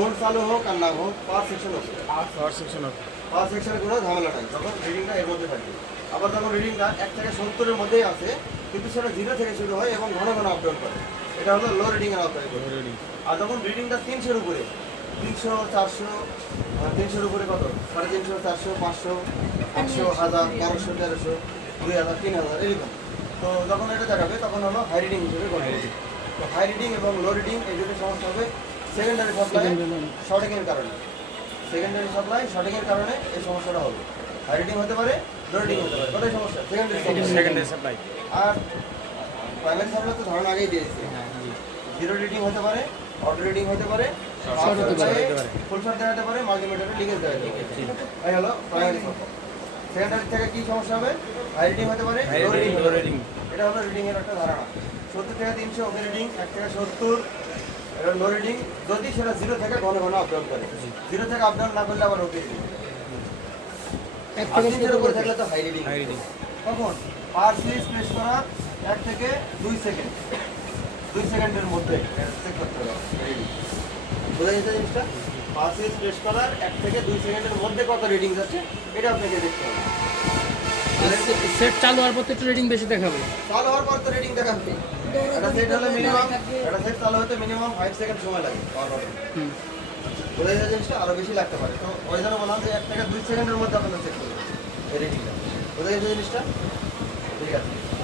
Phone চালু হোক আর না হোক পাওয়ার সেকশন আছে, পাওয়ার সেকশন আছে। পাওয়ার সেকশনের কোনো ঝামেলা নাই, তখন রিডিংটা এর মধ্যে থাকবে। আবার যখন রিডিংটা 1 থেকে 70-এর মধ্যেই আছে, কিন্তু সেটা 0 থেকে শুরু হয় এবং ঘন ঘন আপ ডাউন করে, এটা হলো লো রিডিং এর আওতায় পড়ে। আর যখন রিডিংটা 300-এর উপরে, 300, 400, 300-এর উপরে কত 350, 400, 500, 800, 1000, 1200, 1300, 2000, 3000 এরকম। তো যখন এটা দেখাবে তখন হলো হাই রিডিং হিসেবে গণ্য হবে। তো হাই রিডিং এবং লো রিডিং এই দুটো সমস্যা হবে সেকেন্ডারি সাপ্লাই শর্টিংয়ের কারণে। সেকেন্ডারি সাপ্লাই শর্টিংয়ের কারণে এই সমস্যাটা হবে। হাই রিডিং হতে পারে, লো রিডিং হতে পারে, কোথায় সমস্যা? Secondary supply. আর প্রাইমারি সাপ্লাই তো ধারণা আগেই দিয়েছি, জিরো রিডিং হতে পারে, অটো রিডিং হতে পারে, ফুল শর্ট দেওয়া হতে পারে, মাল্টিমিটারে লিকেজ দেওয়া হতে পারে। এই হলো প্রাইমারি সাপ্লাই। সেকেন্ডারি থেকে কি সমস্যা হবে? হাই রিডিং হতে পারে, লো রিডিং হতে পারে। এটা হলো রিডিং এর একটা ধারণা। 70 থেকে 300 ওকে রিডিং, 1 থেকে 70 এটা লো রিডিং, যদি সেটা 0 থেকে ঘন ঘন আপ ডাউন করে। 0 থেকে আপ ডাউন না করলে আবার ওকে রিডিং। 1 থেকে 0 উপরে থাকলে তো হাই রিডিং। কখন? পাওয়ার সুইচ প্রেস করার 1 থেকে 2 সেকেন্ড, 2 সেকেন্ডের মধ্যে চেক করতে হবে রিডিং। বোঝা যাচ্ছে জিনিসটা? পাওয়ার সুইচ প্রেস করার 1 থেকে 2 সেকেন্ডের মধ্যে কত রিডিং যাচ্ছে এটা আপনাকে দেখতে হবে। সেট চালু হওয়ার পর তো একটু রিডিং বেশি দেখাবে। চালু হওয়ার পর তো রিডিং দেখাবে। এটা সেট হলে মিনিমাম, এটা সেট চালু হতে মিনিমাম 5 সেকেন্ড সময় লাগে পাওয়ার বাটন। বোঝা যাচ্ছে জিনিসটা? আরো বেশি লাগতে পারে। তো ওই জন্য বললাম যে 1 থেকে 2 সেকেন্ডের মধ্যে আপনারা চেক করবেন এই রিডিংটা। বোঝা যাচ্ছে জিনিসটা? ঠিক আছে।